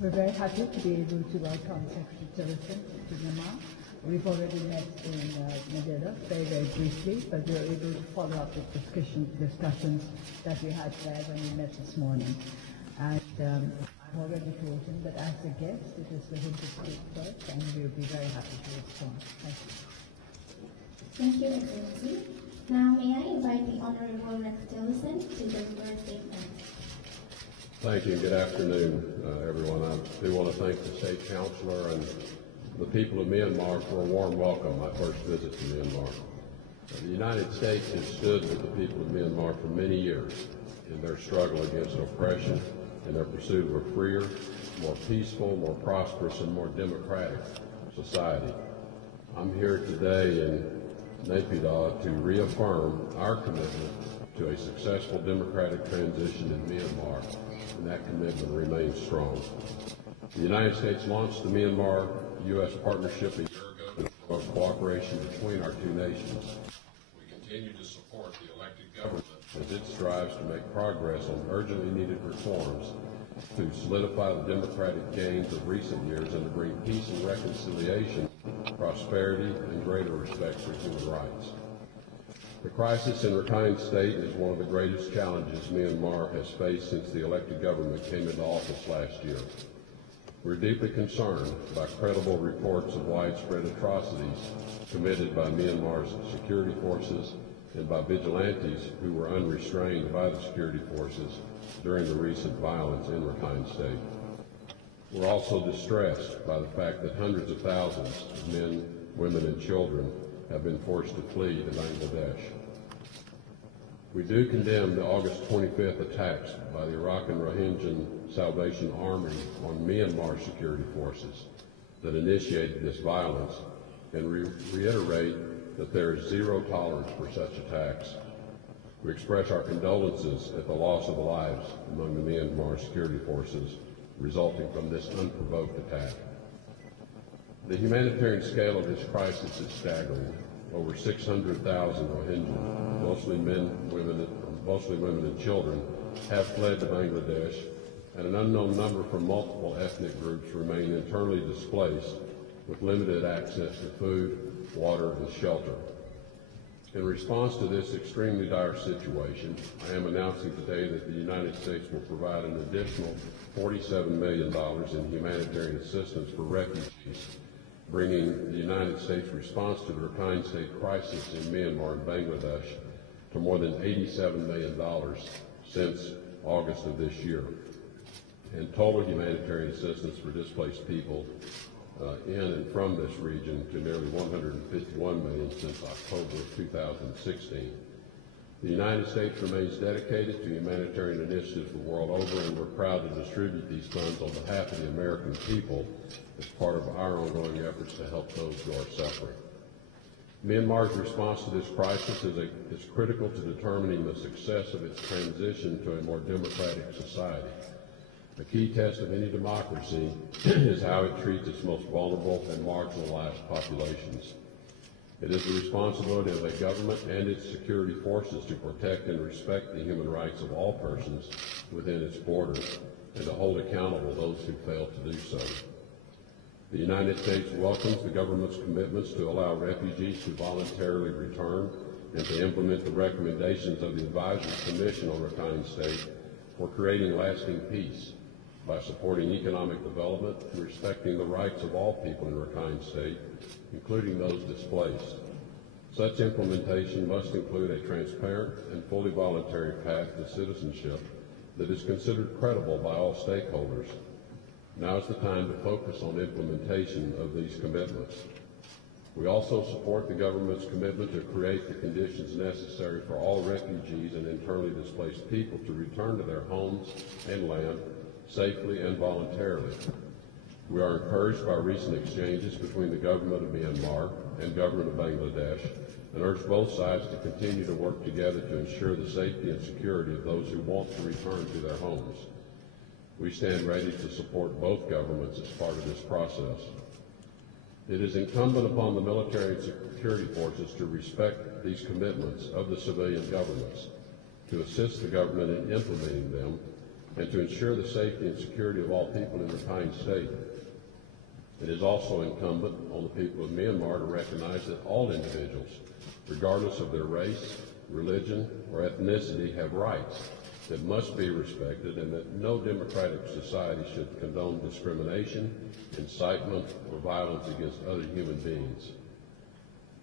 We're very happy to be able to welcome Secretary Tillerson to Myanmar. We've already met in Manila very, very briefly, but we were able to follow up with discussions that we had there when we met this morning. And I've already told him that as a guest, it is for him to speak first, and we'll be very happy to respond. Thank you. Thank you, Excellency. Now, may I invite the Honorable Rex Tillerson to deliver a statement. Thank you. Good afternoon, everyone. I do want to thank the State Councilor and the people of Myanmar for a warm welcome, my first visit to Myanmar. The United States has stood with the people of Myanmar for many years in their struggle against oppression and their pursuit of a freer, more peaceful, more prosperous, and more democratic society. I'm here today in Naypyidaw to reaffirm our commitment to a successful democratic transition in Myanmar, and that commitment remains strong. The United States launched the Myanmar-U.S. partnership a year ago to promote cooperation between our two nations. We continue to support the elected government as it strives to make progress on urgently needed reforms to solidify the democratic gains of recent years and to bring peace and reconciliation, prosperity, and greater respect for human rights. The crisis in Rakhine State is one of the greatest challenges Myanmar has faced since the elected government came into office last year. We're deeply concerned by credible reports of widespread atrocities committed by Myanmar's security forces and by vigilantes who were unrestrained by the security forces during the recent violence in Rakhine State. We're also distressed by the fact that hundreds of thousands of men, women, and children have been forced to flee to Bangladesh. We do condemn the August 25th attacks by the Arakan Rohingya Salvation Army on Myanmar security forces that initiated this violence and reiterate that there is zero tolerance for such attacks. We express our condolences at the loss of lives among the Myanmar security forces resulting from this unprovoked attack. The humanitarian scale of this crisis is staggering. Over 600,000 Rohingya, mostly women and children, have fled to Bangladesh, and an unknown number from multiple ethnic groups remain internally displaced with limited access to food, water, and shelter. In response to this extremely dire situation, I am announcing today that the United States will provide an additional $47 million in humanitarian assistance for refugees, bringing the United States response to the Rakhine State crisis in Myanmar and Bangladesh to more than $87 million since August of this year, and total humanitarian assistance for displaced people in and from this region to nearly $151 million since October of 2016. The United States remains dedicated to humanitarian initiatives the world over, and we're proud to distribute these funds on behalf of the American people as part of our ongoing efforts to help those who are suffering. Myanmar's response to this crisis is critical to determining the success of its transition to a more democratic society. A key test of any democracy is how it treats its most vulnerable and marginalized populations. It is the responsibility of a government and its security forces to protect and respect the human rights of all persons within its borders and to hold accountable those who fail to do so. The United States welcomes the government's commitments to allow refugees to voluntarily return and to implement the recommendations of the Advisory Commission on Rakhine State for creating lasting peace by supporting economic development and respecting the rights of all people in Rakhine State, including those displaced. Such implementation must include a transparent and fully voluntary path to citizenship that is considered credible by all stakeholders. Now is the time to focus on implementation of these commitments. We also support the government's commitment to create the conditions necessary for all refugees and internally displaced people to return to their homes and land safely and voluntarily. We are encouraged by recent exchanges between the government of Myanmar and government of Bangladesh and urge both sides to continue to work together to ensure the safety and security of those who want to return to their homes. We stand ready to support both governments as part of this process. It is incumbent upon the military and security forces to respect these commitments of the civilian governments, to assist the government in implementing them, and to ensure the safety and security of all people in Rakhine State. It is also incumbent on the people of Myanmar to recognize that all individuals, regardless of their race, religion, or ethnicity, have rights that must be respected, and that no democratic society should condone discrimination, incitement, or violence against other human beings.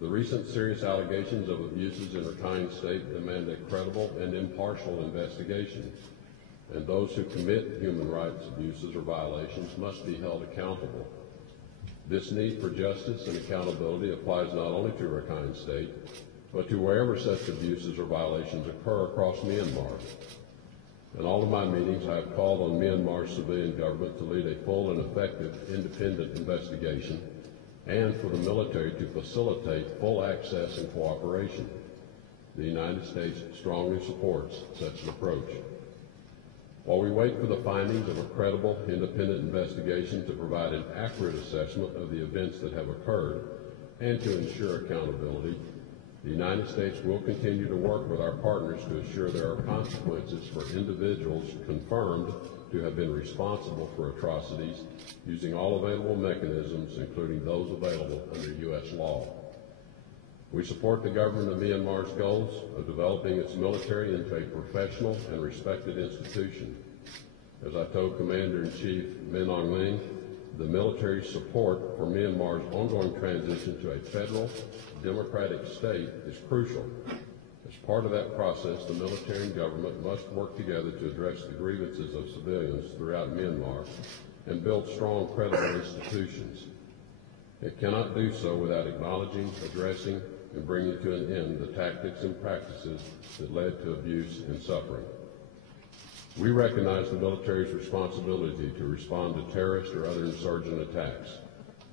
The recent serious allegations of abuses in Rakhine State demand a credible and impartial investigation, and those who commit human rights abuses or violations must be held accountable. This need for justice and accountability applies not only to Rakhine State, but to wherever such abuses or violations occur across Myanmar. In all of my meetings, I have called on Myanmar's civilian government to lead a full and effective independent investigation, and for the military to facilitate full access and cooperation. The United States strongly supports such an approach. While we wait for the findings of a credible, independent investigation to provide an accurate assessment of the events that have occurred and to ensure accountability, the United States will continue to work with our partners to assure there are consequences for individuals confirmed to have been responsible for atrocities using all available mechanisms, including those available under U.S. law. We support the government of Myanmar's goals of developing its military into a professional and respected institution. As I told Commander-in-Chief Min Aung Hlaing, the military support for Myanmar's ongoing transition to a federal, democratic state is crucial. As part of that process, the military and government must work together to address the grievances of civilians throughout Myanmar and build strong, credible institutions. It cannot do so without acknowledging, addressing, and bringing to an end the tactics and practices that led to abuse and suffering. We recognize the military's responsibility to respond to terrorist or other insurgent attacks.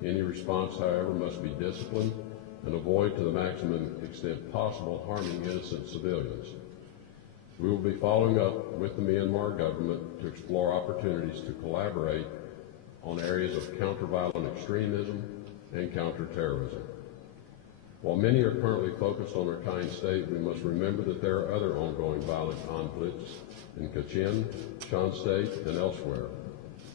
Any response, however, must be disciplined and avoid to the maximum extent possible harming innocent civilians. We will be following up with the Myanmar government to explore opportunities to collaborate on areas of counter-violent extremism and counterterrorism. While many are currently focused on Rakhine State, we must remember that there are other ongoing violent conflicts in Kachin, Shan State, and elsewhere.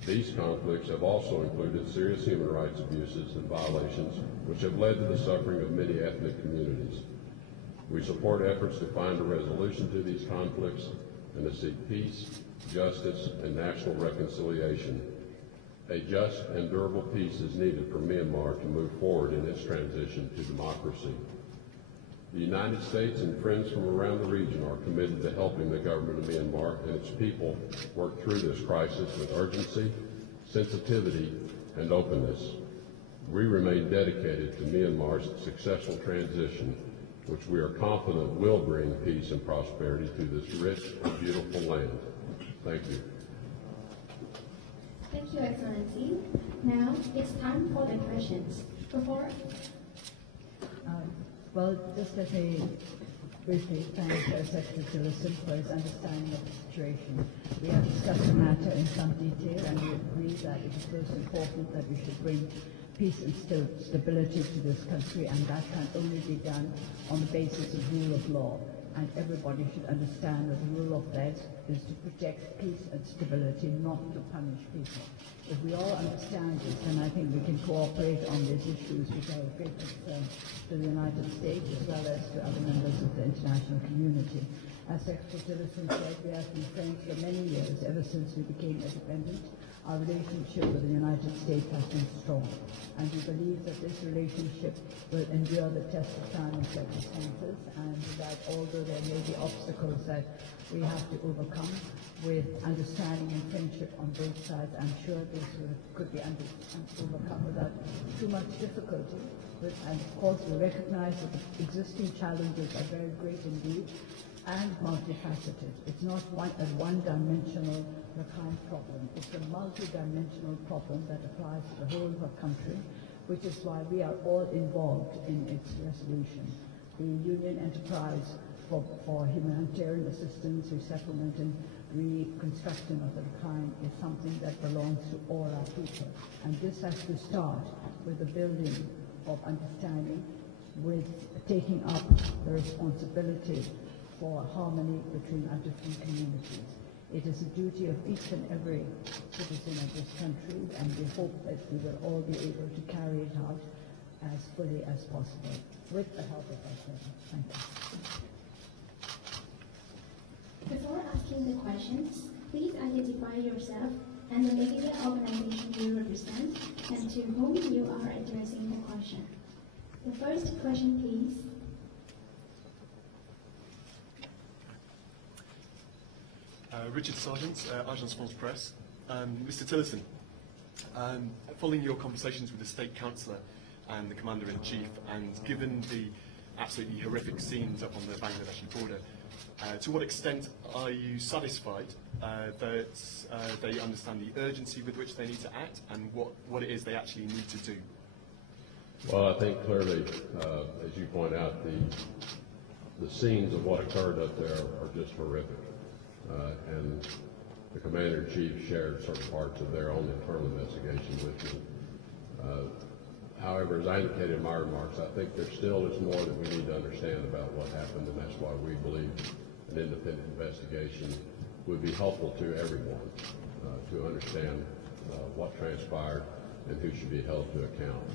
These conflicts have also included serious human rights abuses and violations, which have led to the suffering of many ethnic communities. We support efforts to find a resolution to these conflicts and to seek peace, justice, and national reconciliation. A just and durable peace is needed for Myanmar to move forward in its transition to democracy. The United States and friends from around the region are committed to helping the government of Myanmar and its people work through this crisis with urgency, sensitivity, and openness. We remain dedicated to Myanmar's successful transition, which we are confident will bring peace and prosperity to this rich and beautiful land. Thank you. Thank you, Excellency. Now it's time for the questions. Before Well, just let me briefly thank Secretary Tillerson for his understanding of the situation. We have discussed the matter in some detail, and we agree that it is most important that we should bring peace and stability to this country, and that can only be done on the basis of rule of law. And everybody should understand that the rule of law is to protect peace and stability, not to punish people. If we all understand this, then I think we can cooperate on these issues which are of great concern to the United States as well as to other members of the international community. As Secretary Tillerson said, we have been friends for many years, ever since we became independent. Our relationship with the United States has been strong, and we believe that this relationship will endure the test of time and circumstances, and that although there may be obstacles that we have to overcome, with understanding and friendship on both sides, I'm sure this could be overcome without too much difficulty. And of course, we recognize that the existing challenges are very great indeed, and multifaceted. It's not a one-dimensional Rakhine problem. It's a multi-dimensional problem that applies to the whole of our country, which is why we are all involved in its resolution. The Union Enterprise for humanitarian assistance, resettlement, and reconstruction of the Rakhine is something that belongs to all our people. And this has to start with the building of understanding, with taking up the responsibility for harmony between our different communities. It is a duty of each and every citizen of this country, and we hope that we will all be able to carry it out as fully as possible with the help of our parents. Thank you. Before asking the questions, please identify yourself and the media organization you represent and to whom you are addressing the question. The first question, please. Richard Sargent, Agence France Presse. Mr. Tillerson, following your conversations with the State Councillor and the Commander-in-Chief, and given the absolutely horrific scenes up on the Bangladeshi border, to what extent are you satisfied that they understand the urgency with which they need to act and what it is they actually need to do? Well, I think clearly, as you point out, the scenes of what occurred up there are just horrific. And the Commander-in-Chief shared certain parts of their own internal investigation with me. However, as I indicated in my remarks, I think there still is more that we need to understand about what happened, and that's why we believe an independent investigation would be helpful to everyone to understand what transpired and who should be held to account.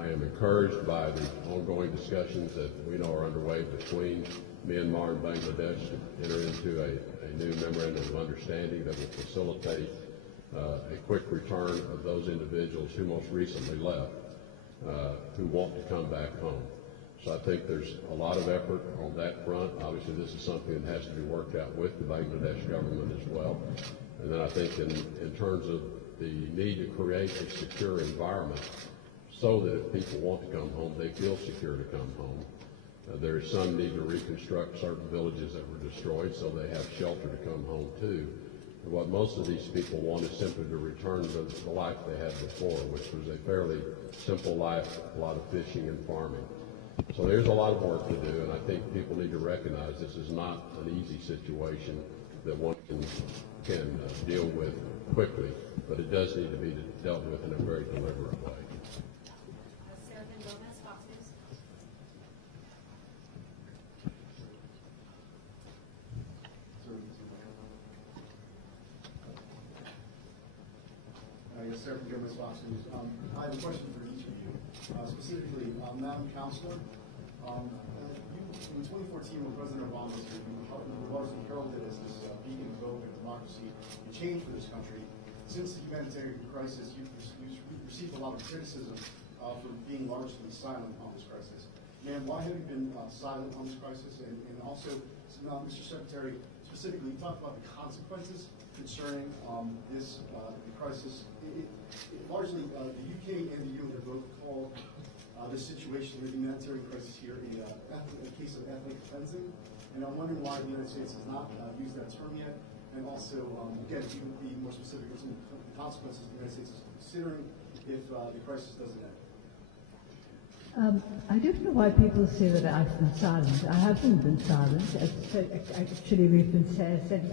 I am encouraged by the ongoing discussions that we know are underway between Myanmar and Bangladesh to enter into a new memorandum of understanding that will facilitate a quick return of those individuals who most recently left, who want to come back home. So I think there's a lot of effort on that front. Obviously, this is something that has to be worked out with the Bangladesh government as well. And then I think in terms of the need to create a secure environment so that if people want to come home, they feel secure to come home. There is some need to reconstruct certain villages that were destroyed so they have shelter to come home to. And what most of these people want is simply to return to the life they had before, which was a fairly simple life, a lot of fishing and farming. So there's a lot of work to do, and I think people need to recognize this is not an easy situation that one can deal with quickly, but it does need to be dealt with in a very deliberate way. Yes, sir, from Gomez Fox News. I have a question for each of you. Specifically, Madam Councilor, in 2014 when President Obama was here, you largely heralded as this beacon of hope and democracy and change for this country. Since the humanitarian crisis, you've received a lot of criticism for being largely silent on this crisis. Ma'am, why have you been silent on this crisis? And also, Mr. Secretary, specifically, you talked about the consequences concerning this crisis. Largely, the UK and the EU have both called this situation, the humanitarian crisis here, a case of ethnic cleansing. And I'm wondering why the United States has not used that term yet. And also, again, if you would be more specific with some of the consequences the United States is considering if the crisis doesn't end. I don't know why people say that I've been silent. I haven't been silent. Actually, we've been sending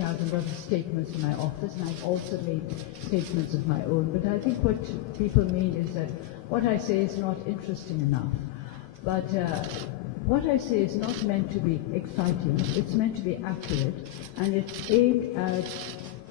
out a lot of statements in my office, and I've also made statements of my own. But I think what people mean is that what I say is not interesting enough. But what I say is not meant to be exciting. It's meant to be accurate, and it's aimed at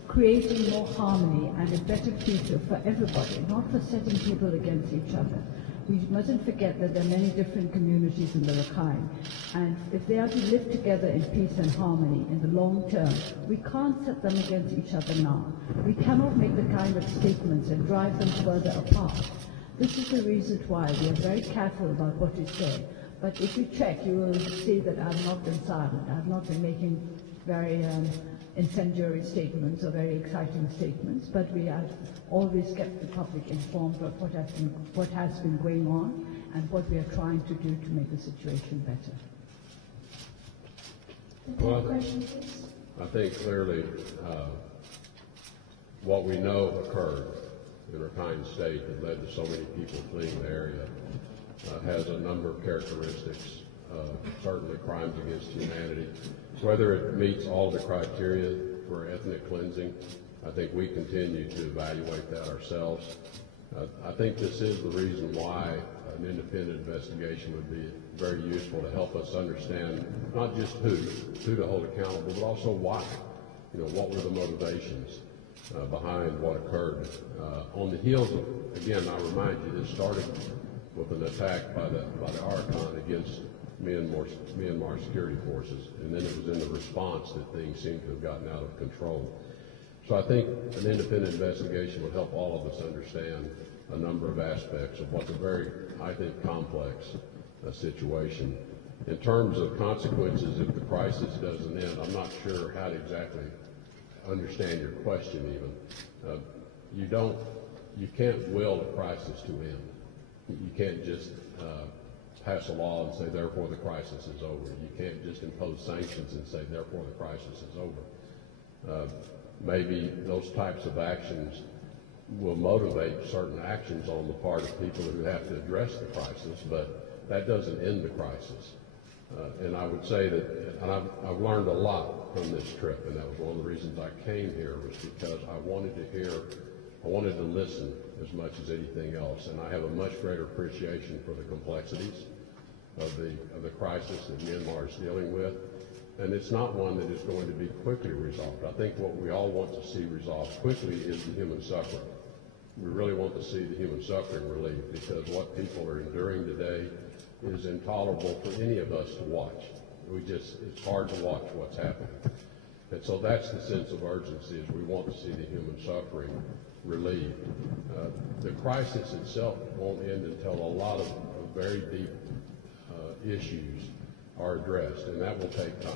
creating more harmony and a better future for everybody, not for setting people against each other. We mustn't forget that there are many different communities in the Rakhine, and if they are to live together in peace and harmony in the long term, we can't set them against each other now. We cannot make the kind of statements and drive them further apart. This is the reason why we are very careful about what we say. But if you check, you will see that I've not been silent. I've not been making very incendiary statements or very exciting statements, but we have always kept the public informed of what has been going on and what we are trying to do to make the situation better. Well, I think clearly what we know occurred in Rakhine State that led to so many people fleeing the area has a number of characteristics, certainly crimes against humanity. Whether it meets all the criteria for ethnic cleansing, I think we continue to evaluate that ourselves. I think this is the reason why an independent investigation would be very useful to help us understand not just who to hold accountable, but also why. What were the motivations behind what occurred? On the heels of, again, I remind you, this started with an attack by the Arakan against Myanmar security forces, and then it was in the response that things seemed to have gotten out of control. So I think an independent investigation would help all of us understand a number of aspects of what's a very, I think, complex situation. In terms of consequences, if the crisis doesn't end, I'm not sure how to exactly understand your question even. You can't will a crisis to end. You can't just pass a law and say, therefore the crisis is over. You can't just impose sanctions and say, therefore the crisis is over. Maybe those types of actions will motivate certain actions on the part of people who have to address the crisis, but that doesn't end the crisis. And I would say that, and I've learned a lot from this trip, and that was one of the reasons I came here, was because I wanted to listen as much as anything else, and I have a much greater appreciation for the complexities of the crisis that Myanmar is dealing with. And it's not one that is going to be quickly resolved. I think what we all want to see resolved quickly is the human suffering. We really want to see the human suffering relieved, because what people are enduring today is intolerable for any of us to watch. It's hard to watch what's happening. And so that's the sense of urgency, is we want to see the human suffering relieved. The crisis itself won't end until a lot of very deep issues are addressed, and that will take time.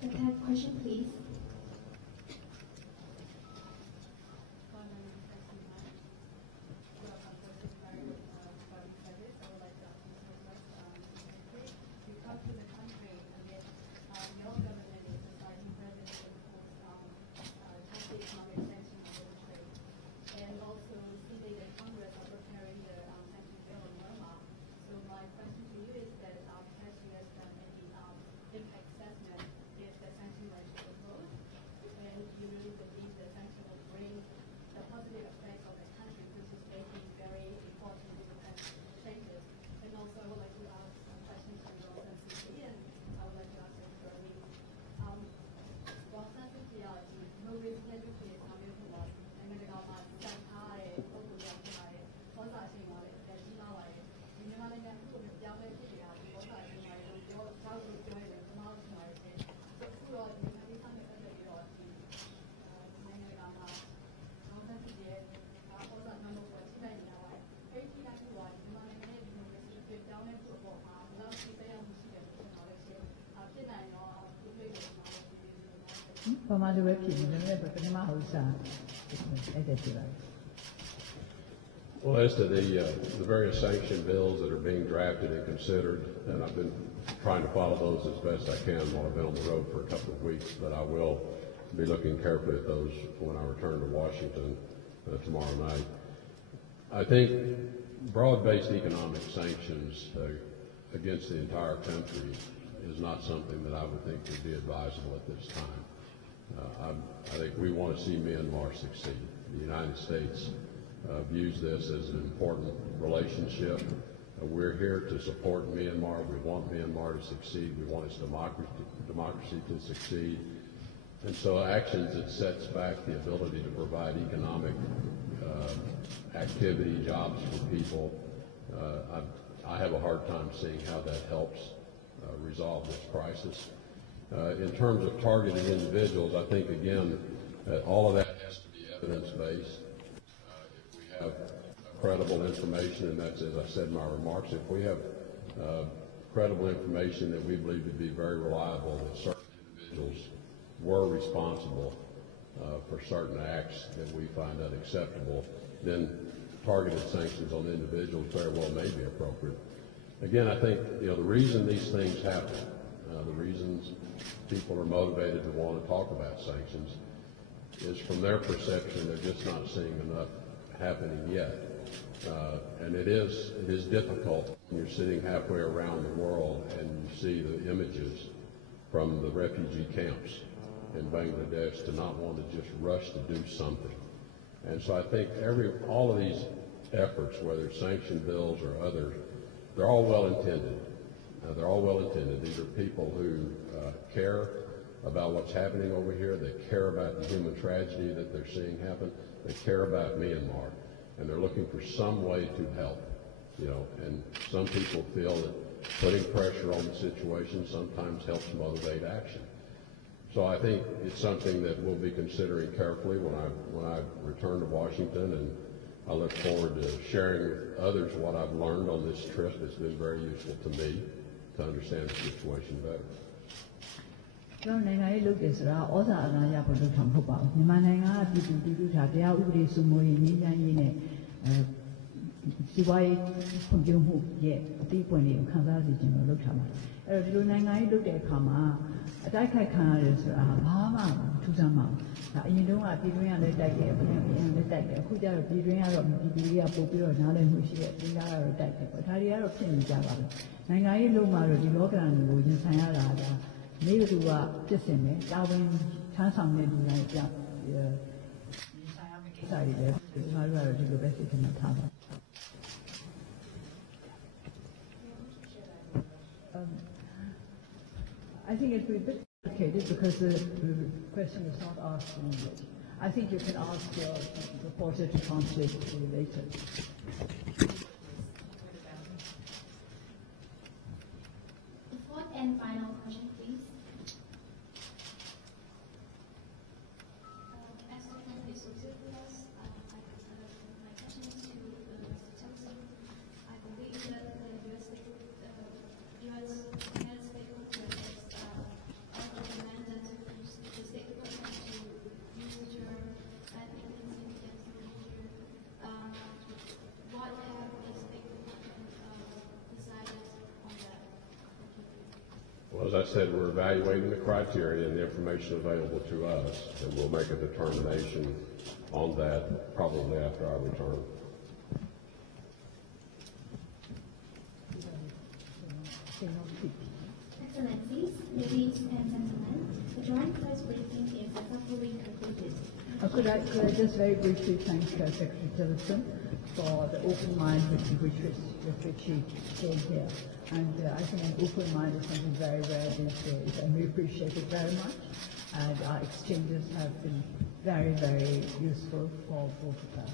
The third question, please. Well, as to the various sanction bills that are being drafted and considered, and I've been trying to follow those as best I can while I've been on the road for a couple of weeks, but I will be looking carefully at those when I return to Washington tomorrow night. I think broad-based economic sanctions against the entire country is not something that I would think would be advisable at this time. I think we want to see Myanmar succeed. The United States views this as an important relationship. We're here to support Myanmar. We want Myanmar to succeed. We want its democracy to succeed. And so actions that sets back the ability to provide economic activity, jobs for people, I have a hard time seeing how that helps resolve this crisis. In terms of targeted individuals, I think, again, all of that has to be evidence-based. If we have credible information, and that's, as I said in my remarks, if we have credible information that we believe to be very reliable, that certain individuals were responsible for certain acts that we find unacceptable, then targeted sanctions on individuals very well may be appropriate. Again, I think the reason these things happen, the reasons people are motivated to want to talk about sanctions, is from their perception they're just not seeing enough happening yet. And it is difficult when you're sitting halfway around the world and you see the images from the refugee camps in Bangladesh to not want to just rush to do something. And so I think all of these efforts, whether it's sanction bills or others, they're all well intended. They're all well intended. These are people who care about what's happening over here. They care about the human tragedy that they're seeing happen. They care about Myanmar, and they're looking for some way to help. And some people feel that putting pressure on the situation sometimes helps motivate action. So I think it's something that we'll be considering carefully when I return to Washington, and I look forward to sharing with others what I've learned on this trip. It's been very useful to me to understand the situation better. ကျွန်တော်နိုင်ငံရေးလုပ်တယ်ဆိုတာဩဇာအနာရဖို့လုပ်တာမဟုတ်ပါဘူးမြန်မာနိုင်ငံကပြည်သူလူထုထားတရားဥပဒေစိုးမိုးရေးငြိမ်းချမ်းရေးနဲ့စီးပွားရေးဖွံ့ဖြိုးမှုရဲ့အသီးပွင့်တွေကိုခံစားစေချင်လို့လုပ်ထားပါတယ်အဲ့တော့ဒီလိုနိုင်ငံရေးလုပ်တဲ့အခါမှာအတိုက်ခိုက်ခံရတယ်ဆိုတာဘာမှထူးဆန်းမှာဒါအရင်တုန်းကပြည်တွင်းကလည်းတိုက်တယ်ပြည်တွင်းလည်းတိုက်တယ်အခုကျတော့ပြည်တွင်းကတော့ပြည်သူတွေကပို့ပြီးတော့နားလည်မှုရှိတဲ့ပြည်သားကတော့တိုက်တယ်ပေါ့ဒါတွေကတော့ဖြစ်နေကြပါဘူးနိုင်ငံရေးလုပ်မှတော့ဒီလောကဓာတ်ကိုရင်ဆိုင်ရတာဒါမိဘသူကပြစ်စင်တယ်တာဝန်ထမ်းဆောင်တဲ့လူတိုင်းကြောင့်ဆိုင်ရမယ့်ကိစ္စတွေလည်းဒီမှာတော့ဒီလိုပဲသိချင်ထားပါI think it's a bit complicated because the question is not asked in English. I think you can ask your reporter to translate it to you later. The fourth and final question, please. As the time is observed with us, my question is to Mr. Tillerson. I believe that the U.S. has stakeholders also demand that the State Department to use the term anti-intelligence against Rohingya. What have the State Department decided on that? Well, as I said, we're evaluating the criteria and the information available to us, and we'll make a determination on that probably after our return. Excellencies, ladies and gentlemen, the joint press briefing is successfully concluded. Could I just very briefly thank Secretary Tillerson for the open mind with which he came here. And I think an open mind is something very rare these days, and we appreciate it very much. And our exchanges have been very, very useful for both of us.